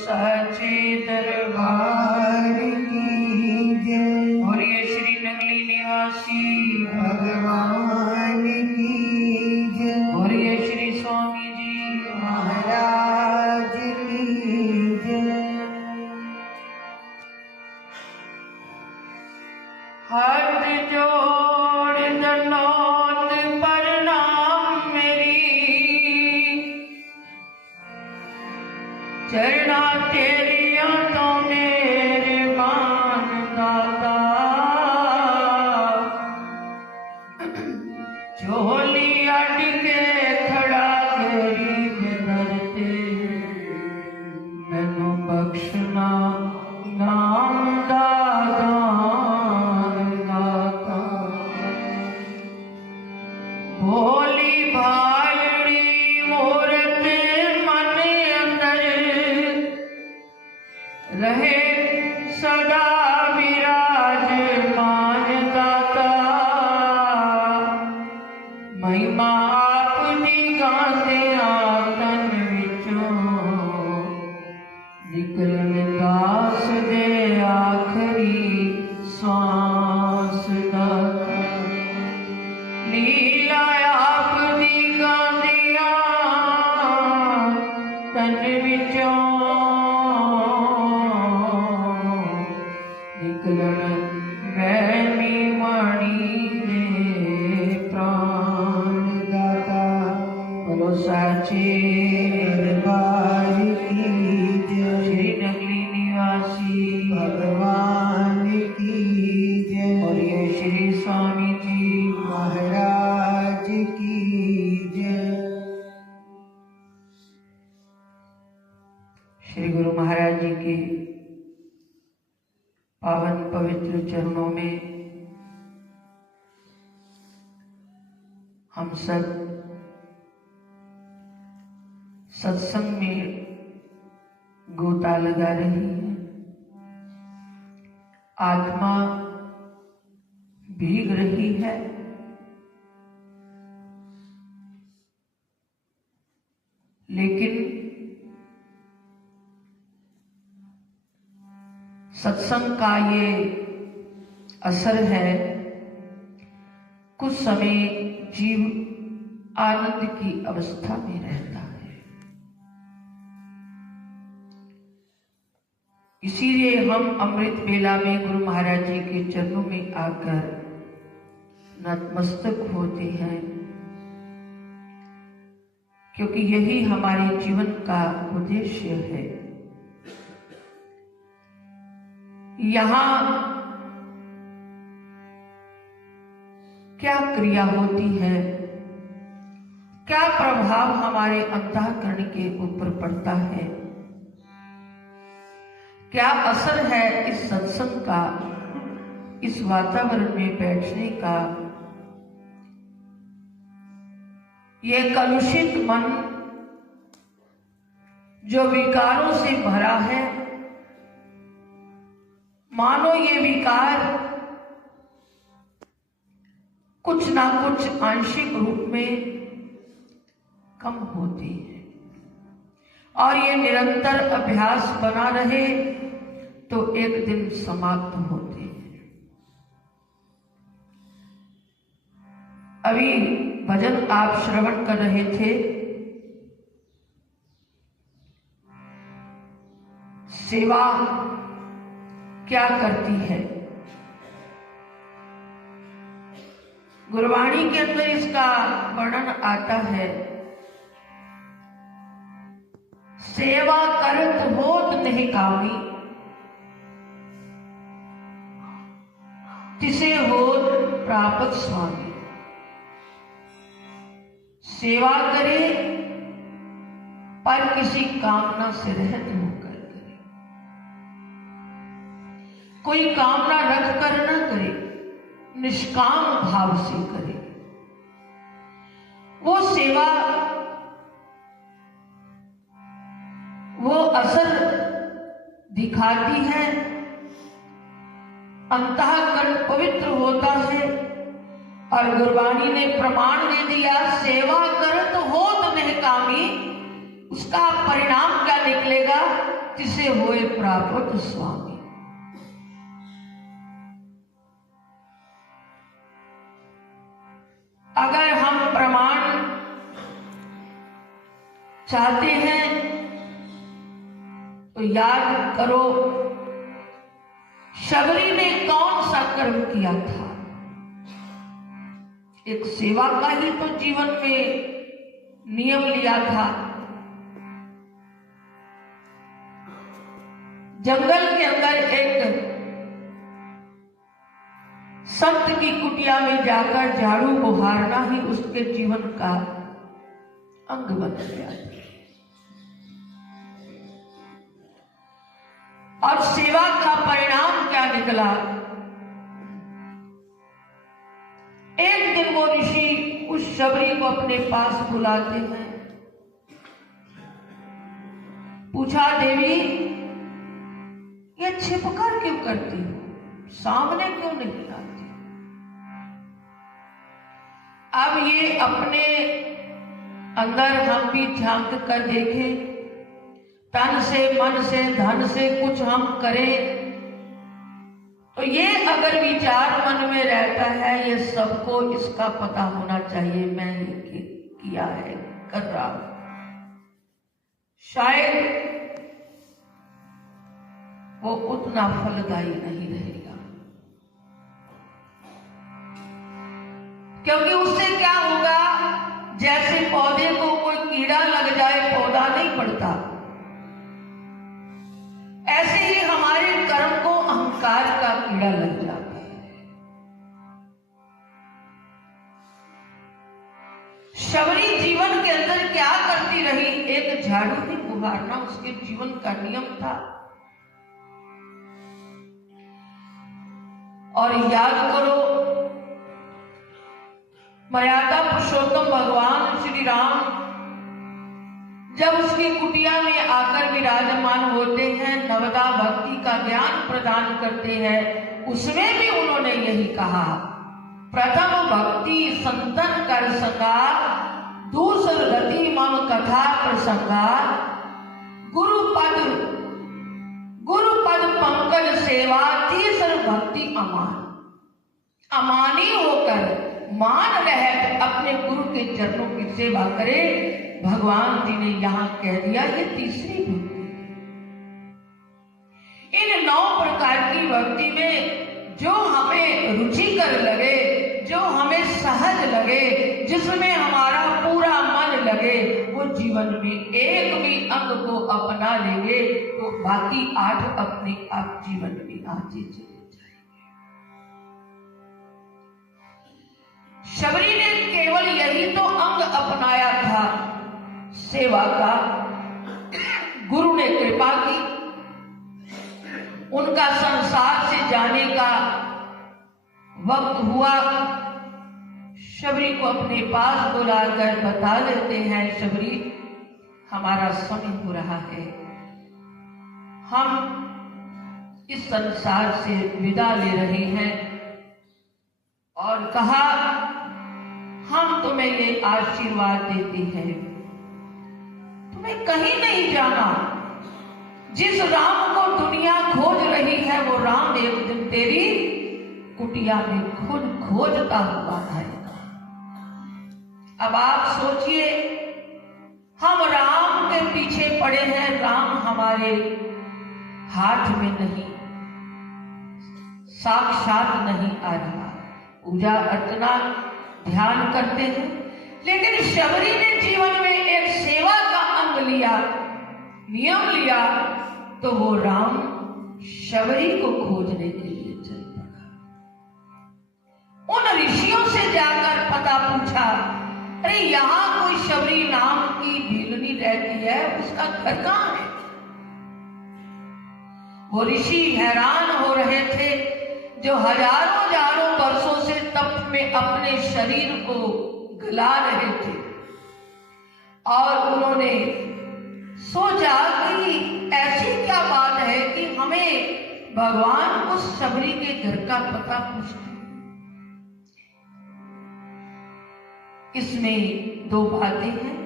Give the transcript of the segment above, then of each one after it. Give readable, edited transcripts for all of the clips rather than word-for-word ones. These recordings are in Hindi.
साचे दरबार की जय। और ये श्री नगली निवासी भगवान की जय। और ये श्री स्वामी जी महाराज की जय। हाथ जोड़ दंडोत प्रणाम मेरी, चरणा तेरिया तो मेरे मान दाता। झोली अट के खड़ा गरीब दरते, मैनू बख्शना नाम दाता दाता। भोली भालड़ी मूरत मन अंदर, रहे सदा विराजमान दाता। महिमा आपनी गाते तन विचों, निकलन दास दे आखरी श्वास दाता। लीला आपनी गांदिया तन विचों, निकलन वैमी वाणी ने प्राण दाता। बोलो साचे दरबार की जय। श्री नगली निवासी भगवान की जय। और ये श्री स्वामी जी महाराज की जय। श्री गुरु महाराज जी के पावन पवित्र चरणों में हम सब सत्संग में गोता लगा रही है। आत्मा भीग रही है, लेकिन सत्संग का ये असर है, कुछ समय जीव आनंद की अवस्था में रहता है। इसीलिए हम अमृत बेला में गुरु महाराज जी के चरणों में आकर नतमस्तक होते हैं, क्योंकि यही हमारे जीवन का उद्देश्य है। यहाँ क्या क्रिया होती है, क्या प्रभाव हमारे अंतःकरण के ऊपर पड़ता है, क्या असर है इस सत्संग का, इस वातावरण में बैठने का। ये कलुषित मन जो विकारों से भरा है, मानो ये विकार कुछ ना कुछ आंशिक रूप में कम होते हैं, और ये निरंतर अभ्यास बना रहे तो एक दिन समाप्त होते हैं। अभी भजन आप श्रवण कर रहे थे, सेवा क्या करती है। गुरबाणी के अंदर इसका वर्णन आता है, सेवा करत होत नहीं कामी, तिसे होत प्रापत स्वामी। सेवा करे पर किसी कामना से रहित होकर करे, कोई कामना रख कर न करे, निष्काम भाव से करे। वो सेवा, वो असर दिखाती है, अंतःकरण पवित्र होता है। और गुरबाणी ने प्रमाण दे दिया, सेवा करत होत नहीं कामी, उसका परिणाम क्या निकलेगा? तिसे होए प्राप्त स्वामी। अगर हम प्रमाण चाहते हैं तो याद करो शबरी ने कौन सा कर्म किया था। एक सेवा का ही तो जीवन में नियम लिया था। जंगल के अंदर एक संत की कुटिया में जाकर झाड़ू बुहारना ही उसके जीवन का अंग बन गया। और सेवा का परिणाम क्या निकला। एक दिन वो ऋषि उस शबरी को अपने पास बुलाते हैं। पूछा, देवी ये छिपकर क्यों करती हो, सामने क्यों नहीं आती। अब ये अपने अंदर हम भी झांक कर देखें, तन से मन से धन से कुछ हम करें तो ये अगर विचार मन में रहता है, ये सबको इसका पता होना चाहिए मैं ये किया है, कर रहा हूं, शायद वो उतना फलदायी नहीं रहेगा। क्योंकि उससे क्या होगा, जैसे पौधे को कोई कीड़ा लग जाए पौधा नहीं बढ़ता, ऐसे ही हमारे कर्म को अहंकार का कीड़ा लग जाता है। शबरी जीवन के अंदर क्या करती रही, एक झाड़ू ही बुहारना उसके जीवन का नियम था। और याद करो, मर्यादा पुरुषोत्तम भगवान श्री राम जब उसकी कुटिया में आकर विराजमान होते हैं, नवदा भक्ति का ज्ञान प्रदान करते हैं, उसमें भी उन्होंने यही कहा, प्रथम भक्ति संतन कर संगा, दूसर रति मम कथा प्रसंगा, गुरु पद पंकज सेवा, तीसर भक्ति अमान। अमानी होकर मान रहकर अपने गुरु के चरणों की सेवा करे। भगवान जी ने यहां कह दिया ये तीसरी भक्ति। इन 9 प्रकार की भक्ति में जो हमें रुचिकर लगे, जो हमें सहज लगे, जिसमें हमारा पूरा मन लगे, वो जीवन में एक भी अंग को अपना लेंगे तो बाकी 8 अपने आप जीवन में आते चले जाएंगे। शबरी ने केवल यही तो अंग अपनाया था सेवा का। गुरु ने कृपा की, उनका संसार से जाने का वक्त हुआ। शबरी को अपने पास बुलाकर बता देते हैं, शबरी हमारा समय हो रहा है, हम इस संसार से विदा ले रहे हैं। और कहा, हम तुम्हें ये आशीर्वाद देते हैं, तुम्हें कहीं नहीं जाना। जिस राम को दुनिया खोज रही है, वो राम एक दिन तेरी कुटिया में खुद खोजता हुआ आएगा। अब आप सोचिए, हम राम के पीछे पड़े हैं, राम हमारे हाथ में नहीं, साक्षात नहीं आ रहा। पूजा अर्चना ध्यान करते हैं, लेकिन शबरी ने जीवन में एक सेवा का अंग लिया, नियम लिया, तो वो राम शबरी को खोजने के लिए चल पड़ा। उन ऋषियों से जाकर पता पूछा, अरे यहां कोई शबरी नाम की भीलनी रहती है, उसका घर कहां है। वो ऋषि हैरान हो रहे थे, जो हजारों वर्षों से तप में अपने शरीर को गला रहे थे। और उन्होंने सोचा कि ऐसी क्या बात है कि हमें भगवान उस शबरी के घर का पता पूछना। इसमें 2 बातें हैं।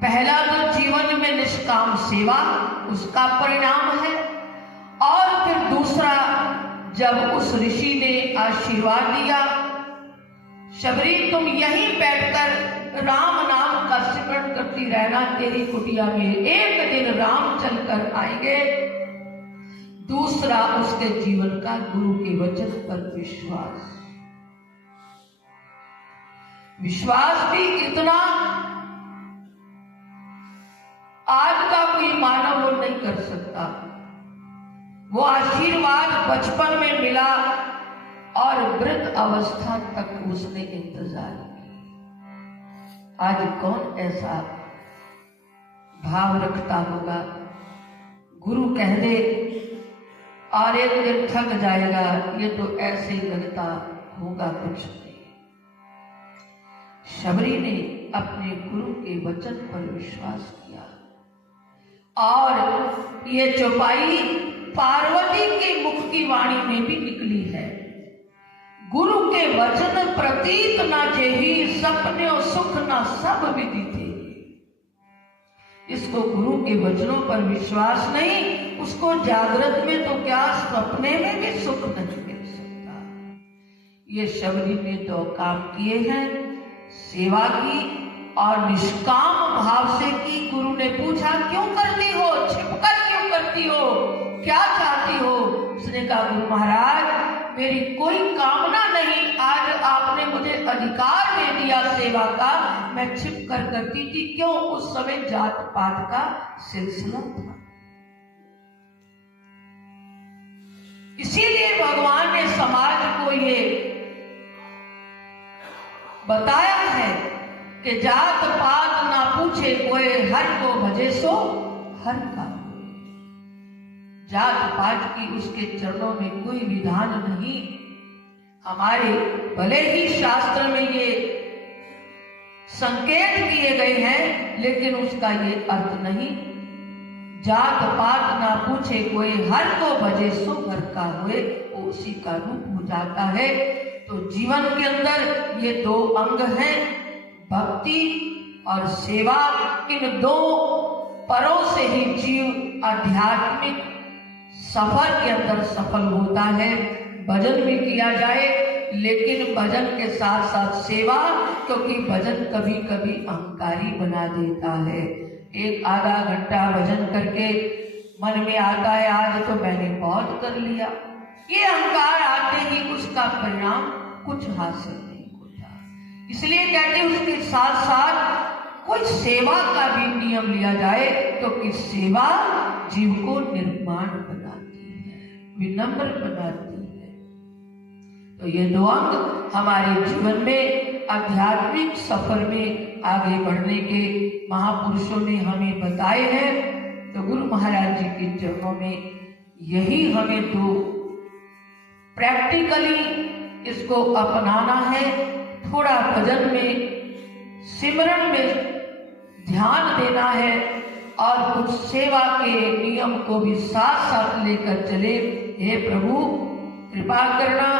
पहला तो जीवन में निष्ठा निष्काम सेवा उसका परिणाम है। और फिर दूसरा, जब उस ऋषि ने आशीर्वाद दिया, शबरी तुम यहीं बैठकर राम नाम का सिमरन करती रहना, तेरी कुटिया में एक दिन राम चलकर आएंगे। दूसरा, उसके जीवन का गुरु के वचन पर विश्वास भी इतना आज का कोई मानव वो नहीं कर सकता। वो आशीर्वाद बचपन में मिला और वृद्ध अवस्था तक उसने इंतजार किया। आज कौन ऐसा भाव रखता होगा, गुरु कह दे और एक दिन थक जाएगा, ये तो ऐसे ही लगता होगा कुछ नहीं। शबरी ने अपने गुरु के वचन पर विश्वास किया और ये चौपाई पार्वती के मुख की वाणी में भी निकली है। गुरु के वचन प्रतीत ना जेही, सपने और सुख ना सब विधि थे। इसको गुरु के वचनों पर विश्वास नहीं, उसको जागृत में तो क्या सपने में भी सुख नहीं मिल सकता। ये शबरी ने दो काम किए हैं, सेवा की और निष्काम भाव से की। गुरु ने पूछा क्यों करती हो, छिपकर क्यों करती हो, क्या चाहती हो? उसने कहा गुरु महाराज मेरी कोई कामना नहीं, आज आपने मुझे अधिकार दे दिया सेवा का, मैं छिप कर करती थी। क्यों? उस समय जात पात का सिलसिला था। इसीलिए भगवान ने समाज को ये बताया है कि जात पात ना पूछे कोई, हर को भजे सो हर का। जात पात की उसके चरणों में कोई विधान नहीं। हमारे भले ही शास्त्र में ये संकेत किए गए हैं, लेकिन उसका ये अर्थ नहीं। जात पात ना पूछे कोई, हर को भजे सो हर का हुए, वो उसी का रूप हो जाता है। तो जीवन के अंदर ये दो अंग हैं, भक्ति और सेवा। इन दो परों से ही जीव आध्यात्मिक सफर के अंदर सफल होता है। भजन भी किया जाए, लेकिन भजन के साथ साथ सेवा, क्योंकि भजन कभी कभी अहंकारी बना देता है। एक आधा घंटा भजन करके मन में आता है आज तो मैंने बहुत कर लिया, ये अहंकार आते ही उसका परिणाम कुछ हासिल नहीं होता। इसलिए कहते हैं उसके साथ साथ कोई सेवा का भी नियम लिया जाए, क्योंकि सेवा जीव को निर्माण बनाती है, विनम्र बनाती है। तो ये दो अंग हमारे जीवन में आध्यात्मिक सफर में आगे बढ़ने के महापुरुषों ने हमें बताए हैं। तो गुरु महाराज जी के चरणों में यही हमें तो प्रैक्टिकली इसको अपनाना है। थोड़ा भजन में, सिमरन में ध्यान देना है और कुछ सेवा के नियम को भी साथ साथ लेकर चले। हे प्रभु कृपा करना,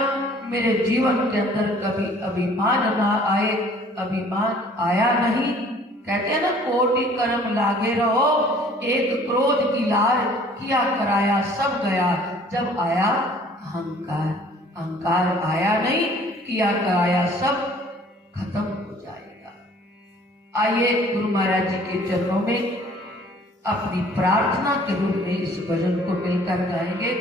मेरे जीवन के अंदर कभी अभिमान ना आए। अभिमान आया नहीं, कहते हैं ना कोटि कर्म लागे रहो, एक क्रोध की लार किया कराया सब गया। जब आया अहंकार, अहंकार आया नहीं, किया कराया सब खत्म हो जाएगा। आइए गुरु महाराज जी के चरणों में अपनी प्रार्थना के रूप में इस भजन को मिलकर गाएंगे।